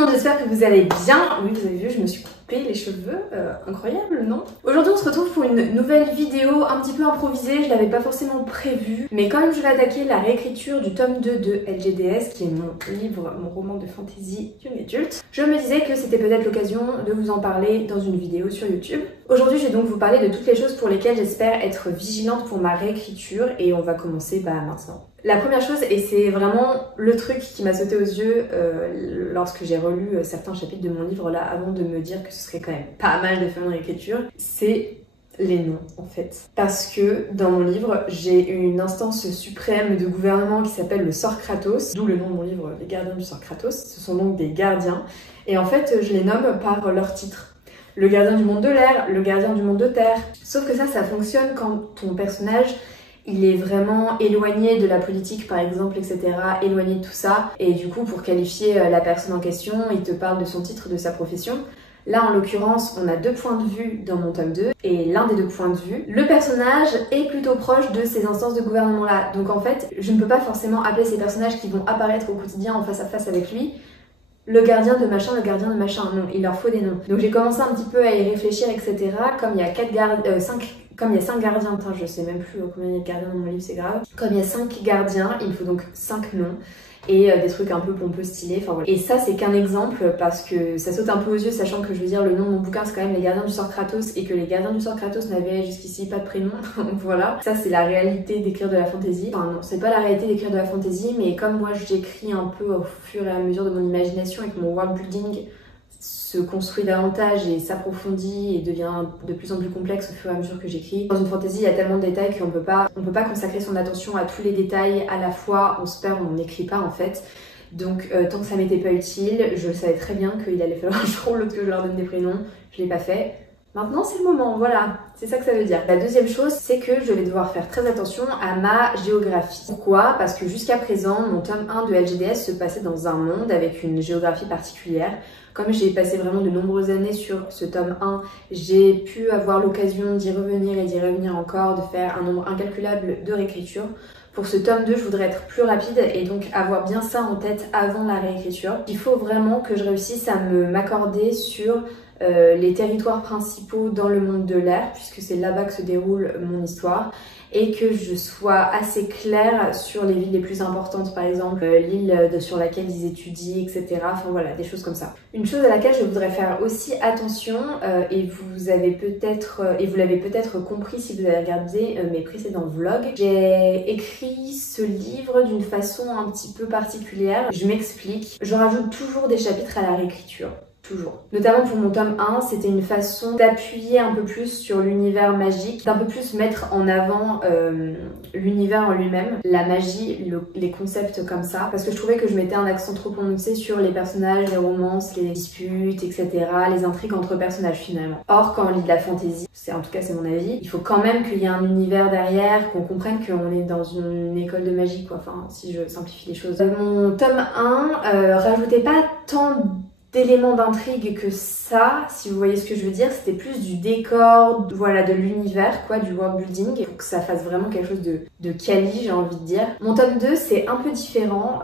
monde, j'espère que vous allez bien. Oui, vous avez vu, je me suis coupé les cheveux. Incroyable, non? Aujourd'hui, on se retrouve pour une nouvelle vidéo un petit peu improvisée. Je l'avais pas forcément prévue. Mais quand même, je vais attaquer la réécriture du tome 2 de LGDS, qui est mon livre, mon roman de fantasy young adulte. Je me disais que c'était peut-être l'occasion de vous en parler dans une vidéo sur YouTube. Aujourd'hui, je vais donc vous parler de toutes les choses pour lesquelles j'espère être vigilante pour ma réécriture. Et on va commencer maintenant. La première chose, et c'est vraiment le truc qui m'a sauté aux yeux lorsque j'ai relu certains chapitres de mon livre là avant de me dire que ce serait quand même pas mal de faire une réécriture, c'est les noms en fait. Parce que dans mon livre, j'ai une instance suprême de gouvernement qui s'appelle le Sor Kratos, d'où le nom de mon livre, les gardiens du Sor Kratos. Ce sont donc des gardiens, et en fait je les nomme par leur titre. Le gardien du monde de l'air, le gardien du monde de terre. Sauf que ça fonctionne quand ton personnage il est vraiment éloigné de la politique par exemple, etc., éloigné de tout ça, et du coup pour qualifier la personne en question, il te parle de son titre, de sa profession. Là en l'occurrence, on a deux points de vue dans mon tome 2, et l'un des deux points de vue, le personnage est plutôt proche de ces instances de gouvernement là, donc en fait je ne peux pas forcément appeler ces personnages qui vont apparaître au quotidien en face à face avec lui le gardien de machin, le gardien de machin, non, il leur faut des noms. Donc j'ai commencé un petit peu à y réfléchir, etc. Comme il y a 5 gardiens, putain, je sais même plus combien il y a de gardiens dans mon livre, c'est grave. Comme il y a 5 gardiens, il me faut donc 5 noms. Et des trucs un peu pompeux, stylés, enfin voilà. Et ça c'est qu'un exemple parce que ça saute un peu aux yeux, sachant que je veux dire le nom de mon bouquin c'est quand même les gardiens du Sor Kratos, et que les gardiens du Sor Kratos n'avaient jusqu'ici pas de prénom. Donc voilà, ça c'est la réalité d'écrire de la fantasy. Enfin non, c'est pas la réalité d'écrire de la fantasy, mais comme moi j'écris un peu au fur et à mesure de mon imagination et que mon world building se construit davantage et s'approfondit et devient de plus en plus complexe au fur et à mesure que j'écris. Dans une fantasy, il y a tellement de détails qu'on peut pas consacrer son attention à tous les détails à la fois, on se perd, on n'écrit pas en fait. Donc tant que ça m'était pas utile, je savais très bien qu'il allait falloir un jour ou l'autre que je leur donne des prénoms, je l'ai pas fait. Maintenant c'est le moment, voilà, c'est ça que ça veut dire. La deuxième chose, c'est que je vais devoir faire très attention à ma géographie. Pourquoi? Parce que jusqu'à présent, mon tome 1 de LGDS se passait dans un monde avec une géographie particulière. Comme j'ai passé vraiment de nombreuses années sur ce tome 1, j'ai pu avoir l'occasion d'y revenir et d'y revenir encore, de faire un nombre incalculable de réécritures. Pour ce tome 2, je voudrais être plus rapide et donc avoir bien ça en tête avant la réécriture. Il faut vraiment que je réussisse à m'accorder sur les territoires principaux dans le monde de l'air, puisque c'est là-bas que se déroule mon histoire, et que je sois assez claire sur les villes les plus importantes, par exemple l'île sur laquelle ils étudient, etc. Enfin voilà, des choses comme ça. Une chose à laquelle je voudrais faire aussi attention, et vous l'avez peut-être compris si vous avez regardé mes précédents vlogs, j'ai écrit ce livre d'une façon un petit peu particulière. Je m'explique, je rajoute toujours des chapitres à la réécriture. Toujours. Notamment pour mon tome 1, c'était une façon d'appuyer un peu plus sur l'univers magique, d'un peu plus mettre en avant l'univers en lui-même, la magie, les concepts comme ça, parce que je trouvais que je mettais un accent trop prononcé sur les personnages, les romances, les disputes, etc., les intrigues entre personnages finalement. Or, quand on lit de la fantasy, en tout cas c'est mon avis, il faut quand même qu'il y ait un univers derrière, qu'on comprenne qu'on est dans une école de magie, quoi, enfin si je simplifie les choses. Mon tome 1 rajoutait pas tant d'éléments d'intrigue que ça, si vous voyez ce que je veux dire, c'était plus du décor, voilà, de l'univers, quoi, du world building, pour que ça fasse vraiment quelque chose de quali, j'ai envie de dire. Mon tome 2, c'est un peu différent.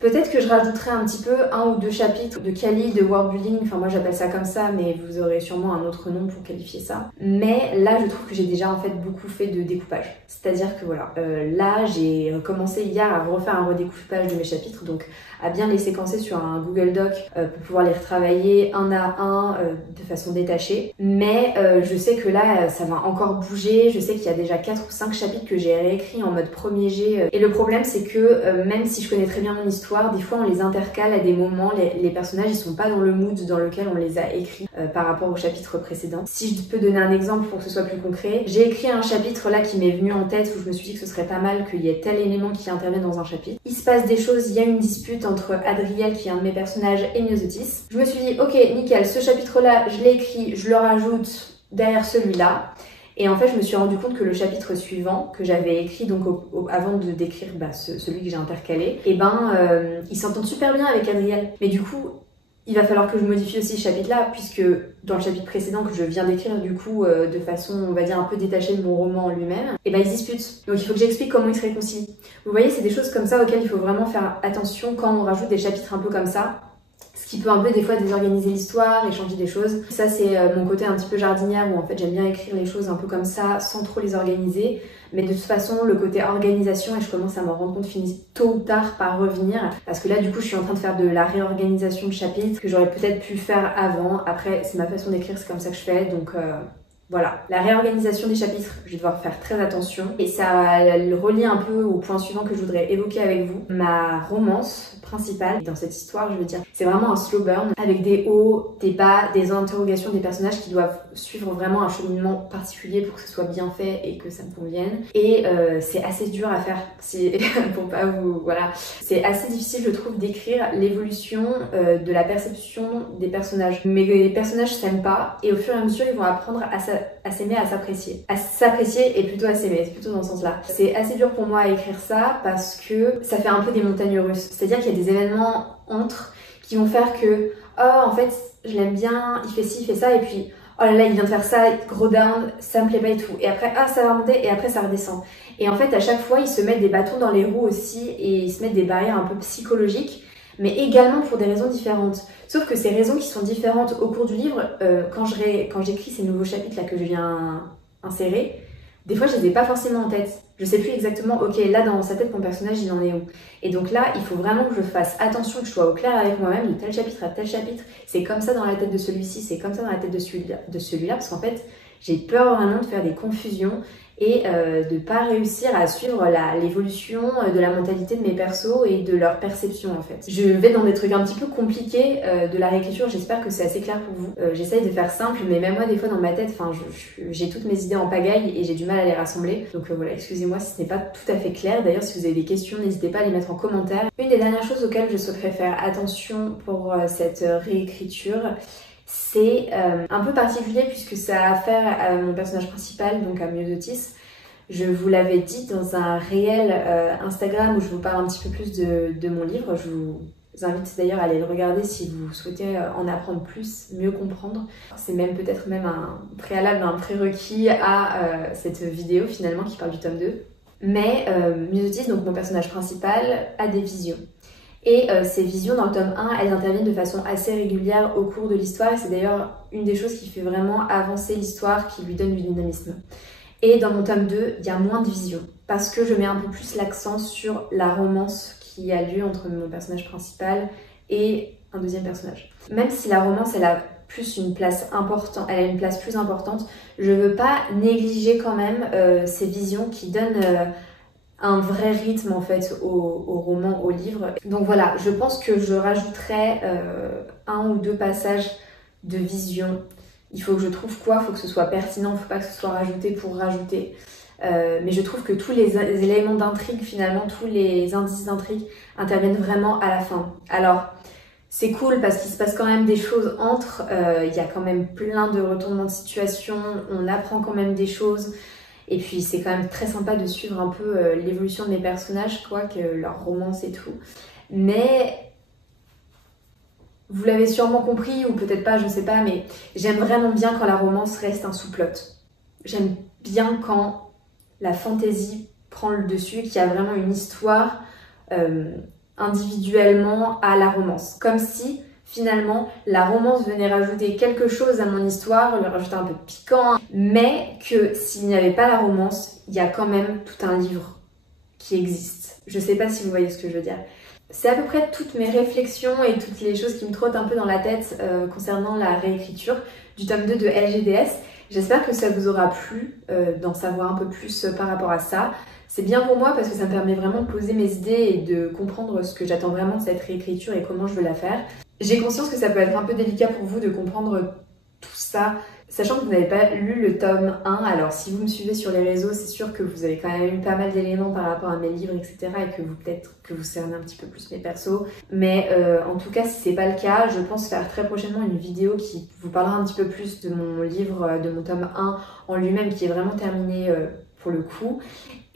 Peut-être que je rajouterai un petit peu 1 ou 2 chapitres de quali, de world building, enfin moi j'appelle ça comme ça, mais vous aurez sûrement un autre nom pour qualifier ça. Mais là je trouve que j'ai déjà en fait beaucoup fait de découpage. C'est-à-dire que voilà, là j'ai commencé hier à refaire un redécoupage de mes chapitres, donc à bien les séquencer sur un Google Doc pour pouvoir les retravailler un à un de façon détachée. Mais je sais que là ça va encore bouger, je sais qu'il y a déjà 4 ou 5 chapitres que j'ai réécrits en mode premier jet. Et le problème c'est que même si je connais très bien mon histoire, des fois on les intercale à des moments, les personnages ils sont pas dans le mood dans lequel on les a écrits par rapport au chapitre précédent. Si je peux donner un exemple pour que ce soit plus concret, j'ai écrit un chapitre là qui m'est venu en tête où je me suis dit que ce serait pas mal qu'il y ait tel élément qui intervienne dans un chapitre. Il se passe des choses, il y a une dispute entre Adriel qui est un de mes personnages et Myosotis. Je me suis dit ok nickel, ce chapitre là je l'ai écrit, je le rajoute derrière celui-là. Et en fait, je me suis rendu compte que le chapitre suivant, que j'avais écrit donc avant de décrire celui que j'ai intercalé, et il s'entend super bien avec Adriel. Mais du coup, il va falloir que je modifie aussi ce chapitre-là, puisque dans le chapitre précédent que je viens d'écrire, du coup, de façon, on va dire, un peu détachée de mon roman en lui-même, et ils se disputent. Donc il faut que j'explique comment ils se réconcilient. Vous voyez, c'est des choses comme ça auxquelles il faut vraiment faire attention quand on rajoute des chapitres un peu comme ça. ce qui peut un peu des fois désorganiser l'histoire et changer des choses. Ça c'est mon côté un petit peu jardinière où en fait j'aime bien écrire les choses un peu comme ça sans trop les organiser. Mais de toute façon le côté organisation, et je commence à m'en rendre compte, finit tôt ou tard par revenir. Parce que là du coup je suis en train de faire de la réorganisation de chapitres que j'aurais peut-être pu faire avant. Après c'est ma façon d'écrire, c'est comme ça que je fais, donc voilà. La réorganisation des chapitres, je vais devoir faire très attention. Et ça relie un peu au point suivant que je voudrais évoquer avec vous. Ma romance principale dans cette histoire, je veux dire, c'est vraiment un slow burn avec des hauts, des bas, des interrogations des personnages qui doivent suivre vraiment un cheminement particulier pour que ce soit bien fait et que ça me convienne. Et c'est assez dur à faire, pour pas vous... Voilà. C'est assez difficile, je trouve, d'écrire l'évolution de la perception des personnages. Mais les personnages s'aiment pas et au fur et à mesure, ils vont apprendre à s'aimer, à s'apprécier. À s'apprécier et plutôt à s'aimer, c'est plutôt dans ce sens-là. C'est assez dur pour moi à écrire ça parce que ça fait un peu des montagnes russes. C'est-à-dire qu'il y a des événements entre qui vont faire que oh en fait je l'aime bien, il fait ci, il fait ça et puis oh là là il vient de faire ça, gros down, ça me plaît pas et tout. Et après ah ça va remonter et après ça redescend. Et en fait à chaque fois ils se mettent des bâtons dans les roues aussi et ils se mettent des barrières un peu psychologiques, mais également pour des raisons différentes. Sauf que ces raisons qui sont différentes au cours du livre, quand j'écris ces nouveaux chapitres là que je viens insérer, des fois je les ai pas forcément en tête. Je sais plus exactement, ok là dans sa tête mon personnage il en est où. Et donc là il faut vraiment que je fasse attention, que je sois au clair avec moi-même de tel chapitre à tel chapitre. C'est comme ça dans la tête de celui-ci, c'est comme ça dans la tête de celui-là, parce qu'en fait j'ai peur vraiment de faire des confusions et de pas réussir à suivre l'évolution de la mentalité de mes persos et de leur perception en fait. Je vais dans des trucs un petit peu compliqués de la réécriture, j'espère que c'est assez clair pour vous. J'essaye de faire simple, mais même moi des fois dans ma tête, j'ai toutes mes idées en pagaille et j'ai du mal à les rassembler. Donc voilà, excusez-moi si ce n'est pas tout à fait clair. D'ailleurs si vous avez des questions, n'hésitez pas à les mettre en commentaire. Une des dernières choses auxquelles je souhaiterais faire attention pour cette réécriture, c'est un peu particulier puisque ça a affaire à mon personnage principal, donc à Myosotis. Je vous l'avais dit dans un réel Instagram où je vous parle un petit peu plus de mon livre. Je vous invite d'ailleurs à aller le regarder si vous souhaitez en apprendre plus, mieux comprendre. C'est même peut-être même un préalable, un prérequis à cette vidéo finalement qui parle du tome 2. Mais Myosotis, donc mon personnage principal, a des visions. Et ces visions dans le tome 1, elles interviennent de façon assez régulière au cours de l'histoire et c'est d'ailleurs une des choses qui fait vraiment avancer l'histoire, qui lui donne du dynamisme. Et dans mon tome 2, il y a moins de visions parce que je mets un peu plus l'accent sur la romance qui a lieu entre mon personnage principal et un deuxième personnage. Même si la romance, elle a plus une place importante, elle a une place plus importante, je veux pas négliger quand même ces visions qui donnent un vrai rythme en fait au roman, au livre. Donc voilà, je pense que je rajouterai un ou deux passages de vision. Il faut que je trouve quoi, il faut que ce soit pertinent, il ne faut pas que ce soit rajouté pour rajouter. Mais je trouve que tous les éléments d'intrigue finalement, tous les indices d'intrigue interviennent vraiment à la fin. Alors c'est cool parce qu'il se passe quand même des choses entre, il y a quand même plein de retournements de situation, on apprend quand même des choses. Et puis c'est quand même très sympa de suivre un peu l'évolution de mes personnages, quoi, que leur romance et tout. Mais vous l'avez sûrement compris, ou peut-être pas, je sais pas, mais j'aime vraiment bien quand la romance reste un sous-plot. J'aime bien quand la fantaisie prend le dessus, qu'il y a vraiment une histoire individuellement à la romance. Comme si finalement la romance venait rajouter quelque chose à mon histoire, le rajouter un peu piquant, mais que s'il n'y avait pas la romance, il y a quand même tout un livre qui existe. Je sais pas si vous voyez ce que je veux dire. C'est à peu près toutes mes réflexions et toutes les choses qui me trottent un peu dans la tête concernant la réécriture du tome 2 de LGDS. J'espère que ça vous aura plu d'en savoir un peu plus par rapport à ça. C'est bien pour moi parce que ça me permet vraiment de poser mes idées et de comprendre ce que j'attends vraiment de cette réécriture et comment je veux la faire. J'ai conscience que ça peut être un peu délicat pour vous de comprendre tout ça, sachant que vous n'avez pas lu le tome 1. Alors si vous me suivez sur les réseaux, c'est sûr que vous avez quand même eu pas mal d'éléments par rapport à mes livres, etc. et que peut-être que vous cernez un petit peu plus mes persos. Mais en tout cas, si c'est pas le cas, je pense faire très prochainement une vidéo qui vous parlera un petit peu plus de mon livre, de mon tome 1 en lui-même, qui est vraiment terminé pour le coup,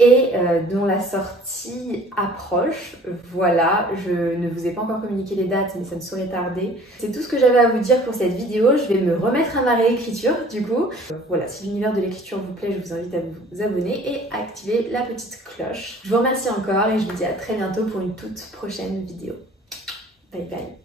et dont la sortie approche. Voilà, je ne vous ai pas encore communiqué les dates, mais ça ne saurait tarder. C'est tout ce que j'avais à vous dire pour cette vidéo. Je vais me remettre à ma réécriture du coup. Voilà, si l'univers de l'écriture vous plaît, je vous invite à vous abonner et à activer la petite cloche. Je vous remercie encore et je vous dis à très bientôt pour une toute prochaine vidéo. Bye bye.